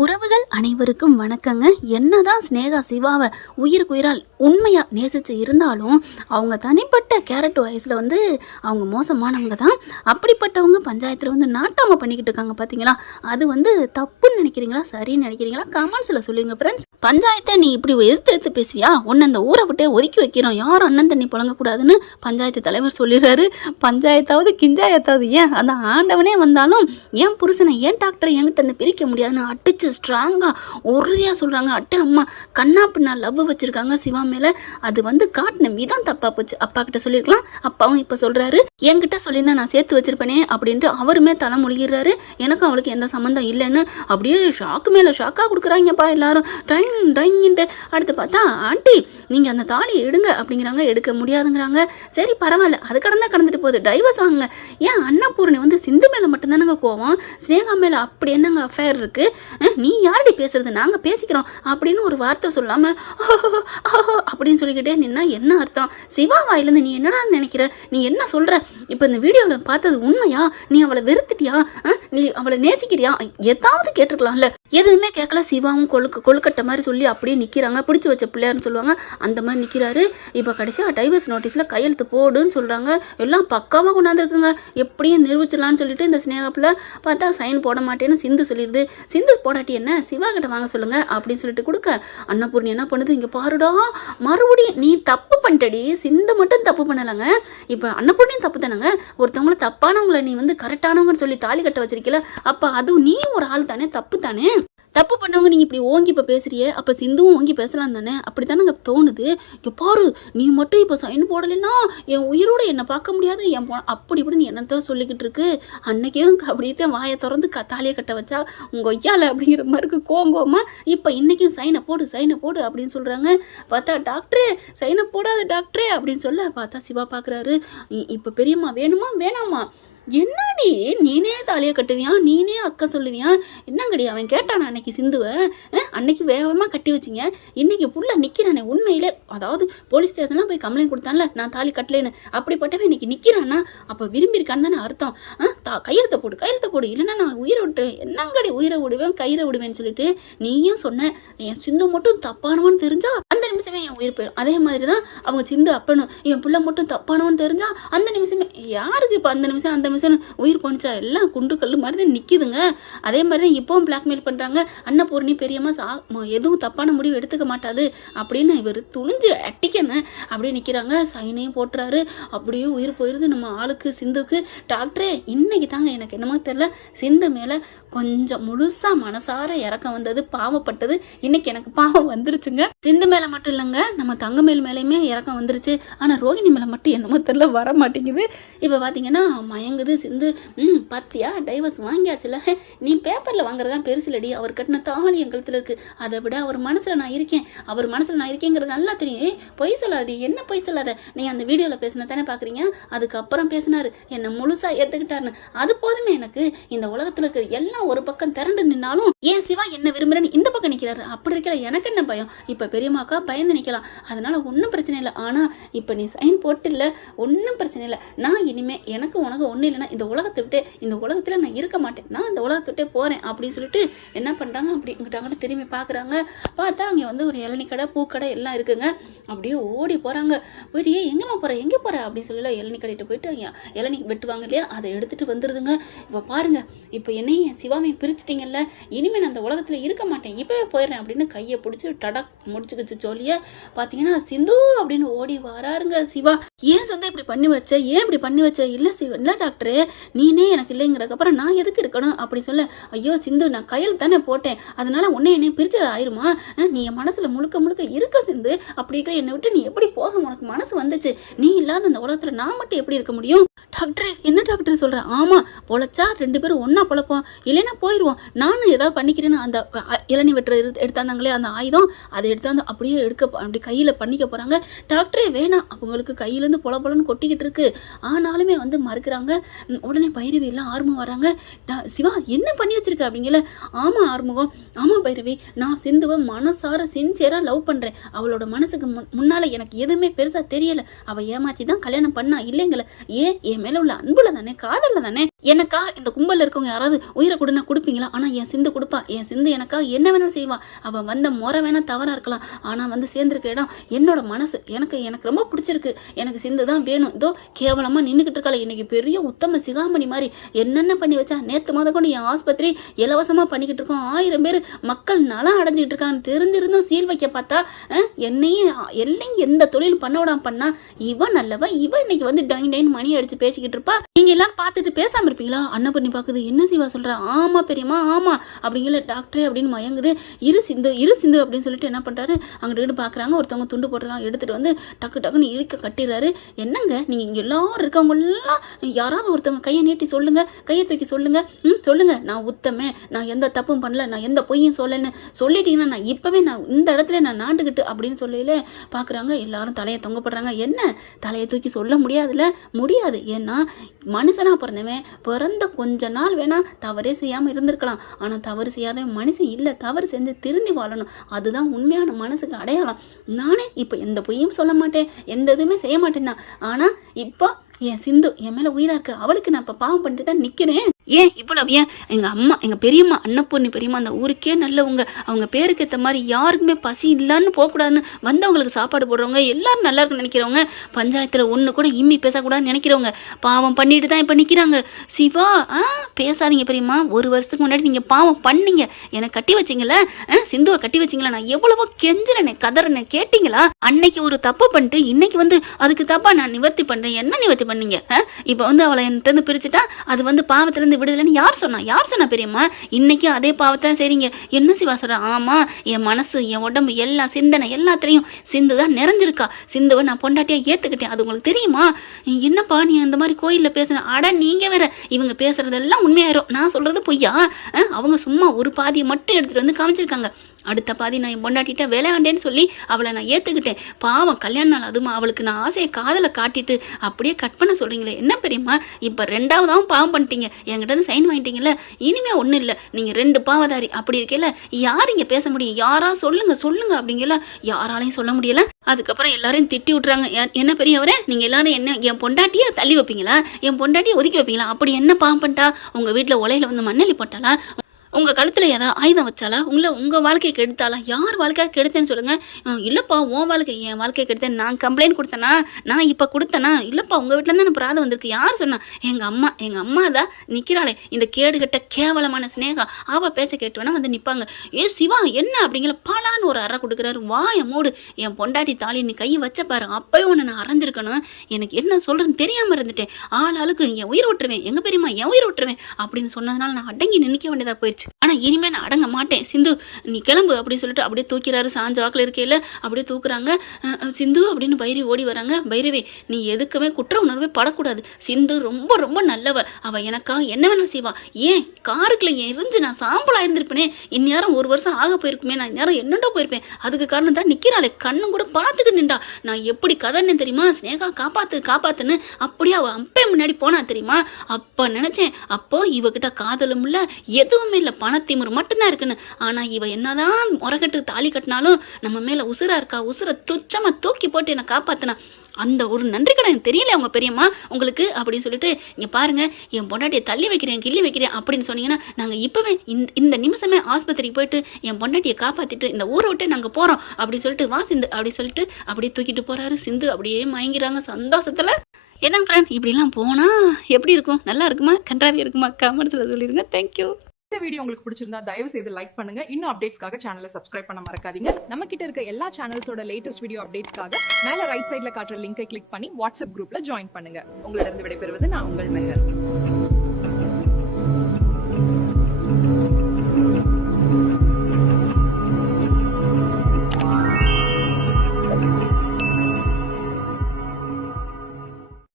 உறவுகள் அனைவருக்கும் வணக்கங்க. என்னதான் ஸ்னேகா சிவாவை உயிருக்குயிரால் உண்மையாக நேசித்து இருந்தாலும் அவங்க தனிப்பட்ட கேரக்டர் வைஸில் அவங்க மோசமானவங்க தான். அப்படிப்பட்டவங்க பஞ்சாயத்தில் நாட்டாமல் பண்ணிக்கிட்டு இருக்காங்க பார்த்தீங்களா? அது தப்புன்னு நினைக்கிறீங்களா, சரின்னு நினைக்கிறீங்களா? கமெண்ட்ஸில் சொல்லுங்க ஃப்ரெண்ட்ஸ். பஞ்சாயத்தை நீ இப்படி எடுத்து பேசுவியா? உன்னை அந்த ஊரை விட்டே ஒதுக்கி வைக்கிறோம், யாரும் அண்ணன் தண்ணி புழங்கக்கூடாதுன்னு பஞ்சாயத்து தலைவர் சொல்லிடுறாரு. பஞ்சாயத்தாவது கிஞ்சாயத்தாவது ஏன் அந்த ஆண்டவனே வந்தாலும் ஏன் புருஷனை ஏன் டாக்டரை என்கிட்ட அந்த பிரிக்க முடியாதுன்னு அடிச்சு ஸ்ட்ராங்காக உறுதியாக சொல்கிறாங்க. அட்டை அம்மா கண்ணா பின்னா லவ் வச்சுருக்காங்க சிவா மேலே. அது காட்டின விதம் தப்பாக போச்சு. அப்பா கிட்ட சொல்லியிருக்கலாம். அப்பாவும் இப்போ சொல்கிறாரு, என்கிட்ட சொல்லியிருந்தா நான் சேர்த்து வச்சிருப்பேனே அப்படின்ட்டு அவருமே தலை முழுகிறாரு. எனக்கும் அவளுக்கு எந்த சம்மந்தம் இல்லைன்னு அப்படியே ஷாக்கு மேலே ஷாக்காக கொடுக்குறாங்கப்பா எல்லாரும். டைங்கின்ட்டு அடுத்து பார்த்தா ஆண்டி நீங்கள் அந்த தாலியை எடுங்க அப்படிங்கிறாங்க. எடுக்க முடியாதுங்கிறாங்க. சரி பரவாயில்ல, அது கடந்துட்டு போகுது, டைவர்ஸ் ஆகுங்க. ஏன் அன்னபூர்ணி சிந்து மேலே மட்டும்தானங்க கோவம், ஸ்னேகா மேலே அப்படி என்னங்க அஃபேர் இருக்குது? நீ யாரடி பேசுறது, நாங்கள் பேசிக்கிறோம் அப்படின்னு ஒரு வார்த்தை சொல்லாமல் அப்படின்னு சொல்லிக்கிட்டே நின்னா என்ன அர்த்தம்? சிவா வாயிலேருந்து நீ என்னடா நினைக்கிற, நீ என்ன சொல்கிற? இப்போ இந்த வீடியோவில் பார்த்தது உண்மையா? நீ அவளை வெறுத்துட்டியா? நீ அவளை நேசிக்கிறியா? ஏதாவது கேட்டிருக்கலாம்ல. எதுவுமே கேட்கல. சிவாவும் கொழுக்கட்டை மாதிரி சொல்லி அப்படியே நிற்கிறாங்க. பிடிச்சி வச்ச பிள்ளையாருன்னு சொல்லுவாங்க, அந்த மாதிரி நிற்கிறாரு. இப்போ கடைசியாக டைவர்ஸ் நோட்டீஸில் கையெழுத்து போடுன்னு சொல்கிறாங்க. எல்லாம் பக்காவாக கொண்டாந்துருக்குங்க. எப்படியும் நிரூபிச்சிடலான்னு சொல்லிட்டு இந்த ஸ்னேகா பிள்ளை பார்த்தா சைன் போட மாட்டேன்னு சிந்து சொல்லிடுது. சிந்து போடாட்டி என்ன, சிவா கிட்ட வாங்க சொல்லுங்க அப்படின்னு சொல்லிட்டு கொடுக்க அன்னபூர்ணி என்ன பண்ணுது, இங்கே பாருடா மறுபடியும் நீ தப்பு பண்ணிட்டடி. சிந்து மட்டும் தப்பு பண்ணலைங்க, இப்போ அன்னபூர்ணியும் தப்பு தானேங்க. ஒருத்தவங்கள தப்பானவங்களை நீ கரெக்டானவங்கன்னு சொல்லி தாலி கட்ட வச்சிருக்கல, அப்போ அதுவும் நீ ஒரு ஆள் தானே, தப்பு தானே. தப்பு பண்ணவங்க நீங்கள் இப்படி ஓங்கி இப்போ பேசுறியே, அப்போ சிந்துவும் ஓங்கி பேசலாம் தானே, அப்படி தானே அங்கே தோணுது. இங்கே பாரு, நீ மட்டும் இப்போ சைன் போடலைன்னா என் உயிரோடு என்னை பார்க்க முடியாது, என் அப்படி இப்படி நீ என்னத்தான் சொல்லிக்கிட்டு இருக்கு. அன்னைக்கே அப்படியே வாயை திறந்து தாலியை கட்ட வச்சா உங்கள் ஒய்யால அப்படிங்கிற மாதிரி இருக்கு கோங்கோமா. இப்போ இன்றைக்கும் சைனை போடு அப்படின்னு சொல்கிறாங்க. பார்த்தா டாக்டரே சைனை போடாது டாக்டரே அப்படின்னு சொல்ல பார்த்தா சிவா பார்க்குறாரு. இப்போ பெரியம்மா வேணாமா? என்னடி நீனே தாலியை கட்டுவியான், நீனே அக்கா சொல்லுவியான், என்னங்கடி அவன் கேட்டான் அன்னைக்கு சிந்துவை, அன்னைக்கு வேகமாக கட்டி வச்சிங்க, இன்னைக்கு ஃபுல்லாக நிற்கிறானே உண்மையிலே. அதாவது போலீஸ் ஸ்டேஷன்லாம் போய் கம்ப்ளைண்ட் கொடுத்தான்ல நான் தாலி கட்டலேன்னு, அப்படிப்பட்டவன் இன்னைக்கு நிற்கிறான்னா அப்போ விரும்பியிருக்கான்னு தானே அர்த்தம். கையெழுத்த போடு, இல்லைன்னா நான் உயிரை விட்டுருவேன். என்னங்கடி உயிரை விடுவேன் கயிறை விடுவேன்னு சொல்லிட்டு நீயும் சொன்ன. என் சிந்து மட்டும் தப்பானவன்னு தெரிஞ்சா அந்த நிமிஷமே என் உயிர் போயிடும். அதே மாதிரி தான் அவங்க சிந்து அப்பனும் என் பிள்ளை மட்டும் தப்பானவன்னு தெரிஞ்சா அந்த நிமிஷமே யாருக்கு இப்போ அந்த நிமிஷம் அந்த நிமிஷம் உயிர் போனிச்சா எல்லாம் குண்டு கல் மாதிரி தான் நிற்கிதுங்க. அதே மாதிரி தான் இப்போவும் பிளாக்மெயில் பண்ணுறாங்க. அன்னபூர்ணி பெரியம்மா எதுவும் தப்பான முடிவு எடுத்துக்க மாட்டாது அப்படின்னு இவர் துணிஞ்சு அட்டிக்கணும் அப்படியே நிற்கிறாங்க. சைனையும் போட்டுறாரு. அப்படியே உயிர் போயிடுது நம்ம ஆளுக்கு சிந்துக்கு. டாக்டரே இன்னைக்கு தாங்க எனக்கு என்னமோ தெரியல, சிந்து மேலே கொஞ்சம் முழுசாக மனசார இறக்கம் வந்தது, பாவப்பட்டது. இன்னைக்கு எனக்கு பாவம் வந்துருச்சுங்க. சிந்து மேலே மட்டும் இல்லைங்க, நம்ம தங்கமேல் மேலேயுமே இறக்கம் வந்துருச்சு. ஆனால் ரோகிணி மேலே மட்டும் என்னமோ தெரியல வர மாட்டேங்குது. இப்போ பார்த்தீங்கன்னா மயங்குது சிந்து. பார்த்தியா டைவர்ஸ் வாங்கியாச்சுல, நீ பேப்பரில் வாங்குறதான் பெருசுலடி, அவர் கட்டின தாலி என் கழுத்தில் இருக்குது, அதை விட அவர் மனசில் நான் இருக்கேங்கிறது நல்லா தெரியும். பொய் சொல்லாது, என்ன பொய் சொல்லாத. நீ அந்த வீடியோவில் பேசின தானே பார்க்குறீங்க, அதுக்கப்புறம் பேசினார், என்னை முழுசாக ஏற்றுக்கிட்டாருன்னு. அது போதுமே எனக்கு. இந்த உலகத்தில் இருக்கிற எல்லாம் ஒரு பக்கம் திரண்டு நின்னாலும் ஏன் சிவா என்ன விரும்புகிறேன்னு இந்த பக்கம் நிற்கிறாரு. அப்படி இருக்கிற எனக்கு என்ன பயம்? இப்போ பெரியம்மாக்கா பயந்து நிற்கலாம், அதனால ஒன்றும் பிரச்சனை இல்லை. ஆனால் இப்போ நீ சைன் போட்டு இல்லை, ஒன்றும் பிரச்சனை இல்லை. நான் இனிமேல் எனக்கு உனக்கு ஒன்றும் இல்லைன்னா இந்த உலகத்தை விட்டு, இந்த உலகத்தில் நான் இருக்க மாட்டேன், நான் இந்த உலகத்தை விட்டே போகிறேன் அப்படின்னு சொல்லிட்டு என்ன பண்ணுறாங்க, அப்படி இங்கிட்ட திரும்பி பார்க்குறாங்க. பார்த்தா அங்கே ஒரு இளநீ கடை பூக்கடை எல்லாம் இருக்குங்க. அப்படியே ஓடி போகிறாங்க. போயிட்டு எங்கேம்மா எங்கே போகிற அப்படின்னு சொல்லல, இளநீ கடையிட்ட போயிட்டு இளநீ வெட்டுவாங்க இல்லையா, அதை எடுத்துகிட்டு வந்துடுதுங்க. இப்போ பாருங்கள், இப்போ என்னையும் சிவாமையும் பிரிச்சுட்டிங்கல்ல, இனிமேல் நான் அந்த உலகத்தில் இருக்க மாட்டேன், இப்போவே போயிடுறேன் அப்படின்னு கையை பிடிச்சி டடக் முடிச்சுக்கிச்சு சொல்லிய. பார்த்தீங்கன்னா சிந்து அப்படின்னு ஓடி வராருங்க சிவா. ஏன் சொந்த இப்படி பண்ணி வச்ச, இல்லை சிவா இல்லை டாக்டரே, நீனே எனக்கு இல்லைங்கிறதுக்கப்புறம் நான் எதுக்கு இருக்கணும் அப்படி சொல்ல. ஐயோ சிந்து, நான் கையில் தானே போட்டேன், அதனால என்னை பிரிச்சது ஆயிருமா? நீ என் மனசில் முழுக்க இருக்க சிந்து. அப்படி இருக்க என்னை விட்டு நீ எப்படி போக உனக்கு மனசு வந்துச்சு? நீ இல்லாத அந்த உலகத்தில் நான் மட்டும் எப்படி இருக்க முடியும்? டாக்டரே என்ன டாக்டர் சொல்கிறேன்? ஆமாம், பொழைச்சா 2 பேரும் ஒன்றா பொழைப்போம், இல்லைன்னா போயிடுவோம். நானும் ஏதாவது பண்ணிக்கிறேன்னு அந்த இளநீ வெட்டுற எடுத்தாந்தாங்களே அந்த ஆயுதம், அதை எடுத்தாந்து அப்படியே அப்படி கையில் பண்ணிக்க போகிறாங்க. டாக்டரே வேணாம், அவங்களுக்கு கையிலேருந்து பொலன்னு கொட்டிக்கிட்டு இருக்கு. ஆனாலுமே மறுக்கிறாங்க. உடனே பைரவி எல்லாம் ஆர்வம் வராங்க. சிவா என்ன பண்ணி வச்சிருக்க அப்படிங்கல. ஆமாம் ஆறுமுகம், ஆமாம் பைரவி, நான் சிந்துவை மனசார சின்சியராக லவ் பண்ணுறேன். அவளோட மனசுக்கு முன்னால் எனக்கு எதுவுமே பெருசாக தெரியலை. அவள் ஏமாச்சி தான் கல்யாணம் பண்ணா இல்லைங்கள. ஏன் என் மேலே உள்ள அன்புல தானே, காதலில் தானே. எனக்காக இந்த கும்பலில் இருக்கவங்க யாராவது உயிரை கொடுனா கொடுப்பீங்களா? ஆனால் என் சிந்து கொடுப்பா. என் சிந்து எனக்காக என்ன வேணாலும் செய்வா. அவள் வந்த முறை வேணால் தவறாக இருக்கலாம், ஆனால் வந்து சேர்ந்துருக்க இடம் என்னோட மனசு. எனக்கு ரொம்ப பிடிச்சிருக்கு. எனக்கு சிந்து தான் வேணும். இதோ கேவலமாக நின்றுக்கிட்டு இருக்காள். இன்றைக்கி பெரிய உத்தம சிகாமணி மாதிரி என்னென்ன பண்ணி வச்சா. நேற்று முத கொண்டு என் ஆஸ்பத்திரி இலவசமாக பண்ணிக்கிட்டு இருக்கோம். 1000 பேர் மக்கள் நலம் அடைஞ்சிக்கிட்டு இருக்கான்னு தெரிஞ்சிருந்தும் சீல் வைக்க பார்த்தா எல்லையும் எந்த தொழிலும் பண்ண விடாம பண்ணா இவன் நல்லவ. இவன் இன்னைக்கு வந்து டைன் டைன் மணி அடிச்சு பேசிக்கிட்டு இருப்பா. நீங்கள் எல்லாம் பார்த்துட்டு பேசாமல் இருப்பீங்களா? அன்னபூர்ணி பார்க்குது. என்ன சிவா சொல்கிறா? ஆமாம் பெரியம்மா ஆமாம் அப்படிங்கிற டாக்டரே அப்படின்னு மயங்குது. இரு சிந்து அப்படின்னு சொல்லிட்டு என்ன பண்ணுறாரு, அங்கிட்டு பார்க்குறாங்க. ஒருத்தவங்க துண்டு போட்டுருக்காங்க. எடுத்துகிட்டு வந்து டக்குன்னு இழுக்க கட்டிடுறாரு. என்னங்க நீங்கள் இங்கே எல்லாரும் இருக்கவங்கெல்லாம் யாராவது ஒருத்தவங்க கையை நீட்டி சொல்லுங்கள், கையை தூக்கி சொல்லுங்கள். சொல்லுங்கள், நான் உத்தமேன், நான் எந்த தப்பும் பண்ணல, நான் எந்த பொய்யும் சொல்லலைன்னு சொல்லிட்டீங்கன்னா நான் இப்போவே நான் இந்த இடத்துல நான் நாண்டுக்கிட்டு அப்படின்னு சொல்லல பார்க்குறாங்க. எல்லாரும் தலையை தொங்கப்படுறாங்க. என்ன தலையை தூக்கி சொல்ல முடியாதுல்ல? முடியாது. ஏன்னா மனுஷனாக பிறந்தவன் பிறந்த கொஞ்ச நாள் வேணால் தவறே செய்யாமல் இருந்திருக்கலாம். ஆனால் தவறு செய்யாத மனுஷன் இல்லை. தவறு செஞ்சு திருந்தி வாழணும். அதுதான் உண்மையான மனசுக்கு அடையாளம். நானே இப்போ எந்த பொய்யும் சொல்ல மாட்டேன், எந்த இதுவுமே செய்ய மாட்டேன் தான். ஆனால் இப்போ என் சிந்து என் மேலே உயிராக இருக்கு. அவளுக்கு நான் இப்போ பாவம் பண்ணிட்டு தான் நிற்கிறேன். ஏன் இவ்வளவு? ஏன் எங்கள் அம்மா, எங்கள் பெரியம்மா, அன்னபூர்ணி பெரியம்மா அந்த ஊருக்கே நல்லவங்க. அவங்க பேருக்கு ஏற்ற மாதிரி யாருக்குமே பசி இல்லான்னு போகக்கூடாதுன்னு வந்தவங்களுக்கு சாப்பாடு போடுறவங்க, எல்லாரும் நல்லா இருக்குன்னு நினைக்கிறவங்க, பஞ்சாயத்தில் ஒன்று கூட இம்மி பேசக்கூடாதுன்னு நினைக்கிறவங்க, பாவம் பண்ணிட்டு தான் இப்போ நிற்கிறாங்க. சிவா பேசாதீங்க பெரியம்மா. 1 வருஷத்துக்கு முன்னாடி நீங்கள் பாவம் பண்ணீங்க, என்னை கட்டி வச்சிங்கள, சிந்துவை கட்டி வச்சிங்களா? நான் எவ்வளவோ கெஞ்சினேன், கதறனே, கேட்டிங்களா? அன்னைக்கு ஒரு தப்பு பண்ணிட்டு இன்னைக்கு வந்து அதுக்கு தப்பா நான் நிவர்த்தி பண்ணுறேன். என்ன நிவர்த்தி பண்ணீங்க? இப்போ வந்து அவளை என்கிட்ட பிரிச்சுட்டா அது வந்து பாவத்திலேருந்து விடுதலைன்னு யார் சொன்னா பெரியம்மா? இன்னைக்கும் அதே பாவத்தை சரிங்க. என்ன சிவா சொல்ற? ஆமா, என் மனசு, என் உடம்பு, எல்லா சிந்தனை எல்லாத்திலையும் சிந்து தான் நிறைஞ்சிருக்கா. சிந்துவை நான் பொண்டாட்டியா ஏத்துக்கிட்டேன். அது உங்களுக்கு தெரியுமா? என்னப்பா நீ அந்த மாதிரி கோயிலில் பேசுன? அட நீங்க வேற, இவங்க பேசுறதெல்லாம் உண்மையாயிரும், நான் சொல்றது பொய்யா? அவங்க சும்மா ஒரு பாதியை மட்டும் எடுத்துட்டு வந்து காமிச்சிருக்காங்க. அடுத்த பாதி நான் என் பொண்டாட்டிட்ட விளையாண்டேன்னு சொல்லி அவளை நான் ஏற்றுக்கிட்டேன். பாவம் கல்யாண நாள், அதுமா அவளுக்கு நான் ஆசையை காதலை காட்டிட்டு அப்படியே கட் பண்ண சொல்கிறீங்களே என்ன பெரியம்மா? இப்போ 2வதாகவும் பாவம் பண்ணிட்டீங்க, என்கிட்ட வந்து சைன் வாங்கிட்டீங்கல்ல, இனிமேல் ஒன்றும் இல்லை, நீங்கள் 2 பாவதாரி. அப்படி இருக்கல யார் இங்கே பேச முடியும்? யாரா சொல்லுங்க அப்படிங்கல யாராலையும் சொல்ல முடியல. அதுக்கப்புறம் எல்லாரையும் திட்டி விட்றாங்க. என்ன பெரியவரே, நீங்கள் எல்லாரும் என்ன என் பொண்டாட்டியை தள்ளி வைப்பீங்களா? என் பொண்டாட்டியை ஒதுக்கி வைப்பீங்களா? அப்படி என்ன பாவம் பண்ணிட்டா? உங்கள் வீட்டில் உலையில வந்து மண்ணெல்லி போட்டாலா? உங்கள் கழுத்தில் ஏதாவது ஆயுதம் வச்சாலா? உங்கள் வாழ்க்கையை கெடுத்தாலா? யார் வாழ்க்கையாக கெடுத்தேன்னு சொல்லுங்கள். இல்லைப்பா உன் வாழ்க்கை, என் வாழ்க்கையை கெடுத்தேன். நான் கம்ப்ளைண்ட் கொடுத்தேனா? நான் இப்போ கொடுத்தேனா? இல்லைப்பா உங்கள் வீட்டில் தான் பிராதம் வந்திருக்கு. யார் சொன்னா? எங்கள் அம்மா தான் நிற்கிறாளே, இந்த கேடுகட்ட கேவலமான ஸ்னேகா. அவள் பேச்சை கேட்டு வேணா வந்து நிற்பாங்க. சிவா என்ன அப்படிங்கிற பாலான்னு ஒரு அறை கொடுக்குறாரு. வாய மூடு, என் பொண்டாட்டி தாலி நீ கையை வச்ச பாரு, அப்போயும் உன்னை நான் அரைஞ்சிருக்கணும். எனக்கு என்ன சொல்கிறேன்னு தெரியாமல் இருந்துட்டேன். ஆளுக்கு என் உயிர் விட்டுருவேன், எங்கள் பெரியம்மா என் உயிர் விட்டுருவேன் அப்படின்னு சொன்னதுனால நான் அடங்கி நிற்க வேண்டியதாக போயிடுச்சு. ஆனால் இனிமேல் நான் அடங்க மாட்டேன். சிந்து நீ கிளம்பு அப்படின்னு சொல்லிட்டு அப்படியே தூக்கிறாரு. சாஞ்ச வாக்கில் இருக்கையில் அப்படியே தூக்குறாங்க. சிந்து அப்படின்னு பைரவி ஓடி வராங்க. பைரவி நீ எதுக்குமே குற்ற உணர்வே படக்கூடாது. சிந்து ரொம்ப ரொம்ப நல்லவ. அவள் எனக்காக என்ன வேணாலும் செய்வா. ஏன் காருக்குள்ள எரிஞ்சு நான் சாம்பலாக இருந்திருப்பேனே, இந்நேரம் 1 வருஷம் ஆக போயிருக்குமே, நான் இந்நேரம் என்னண்டோ போயிருப்பேன். அதுக்கு காரணம் தான் நிற்கிறாளே, கண்ணும் கூட பார்த்துக்கிட்டு நின்றா. நான் எப்படி கதன்னு தெரியுமா? ஸ்னேகா காப்பாத்துன்னு அப்படியே அவள் அப்பே முன்னாடி போனா தெரியுமா? அப்போ நினச்சேன், அப்போ இவகிட்ட காதலும் இல்லை, எதுவுமே இல்லை, பணத்திமுறு மட்டும்தான் இருக்குன்னு. ஆனால் இவ என்னதான் முறைகட்டு தாலி கட்டினாலும் நம்ம மேலே உசுரா இருக்கா. உசுரை துச்சமாக தூக்கி போட்டு என்னை காப்பாத்தினா. அந்த ஒரு நன்றி கடை எனக்கு தெரியல அவங்க பெரியம்மா உங்களுக்கு அப்படின்னு சொல்லிட்டு, இங்கே பாருங்க என் பொண்டாட்டியை தள்ளி வைக்கிறேன், கிள்ளி வைக்கிறேன் அப்படின்னு சொன்னீங்கன்னா நாங்கள் இப்போவே இந்த நிமிஷமே ஆஸ்பத்திரிக்கு போயிட்டு என் பொண்டாட்டியை காப்பாற்றிட்டு இந்த ஊரை விட்டு நாங்கள் போகிறோம் அப்படின்னு சொல்லிட்டு வா சிந்து அப்படி சொல்லிட்டு அப்படியே தூக்கிட்டு போகிறாரு. சிந்து அப்படியே மயங்கிறாங்க சந்தோஷத்தில். என்னங்க ஃப்ரெண்ட், இப்படிலாம் போனால் எப்படி இருக்கும்? நல்லா இருக்குமா கன்றாவி இருக்குமா? கமெண்ட்ஸில் சொல்லிடுங்க. தேங்க்யூ. இந்த வீடியோ உங்களுக்கு பிடிச்சிருந்தா தயவு செய்து லைக் பண்ணுங்க. இன்னும் அப்டேட்ஸ்க்காக சேனலை சப்ஸ்கிரைப் பண்ண மறக்காதீங்க. நம்ம கிட்ட இருக்க எல்லா சேனல்ஸோட லேட்டஸ்ட் வீடியோ அப்டேட்ஸ்க்காக மேல ரைட் சைடுல காட்டுற லிங்கை கிளிக் பண்ணி வாட்ஸ்அப் குரூப்ல ஜாயின் பண்ணுங்க. உங்களிடம் விடைபெறுவது நான் உங்கள் மெஹர்.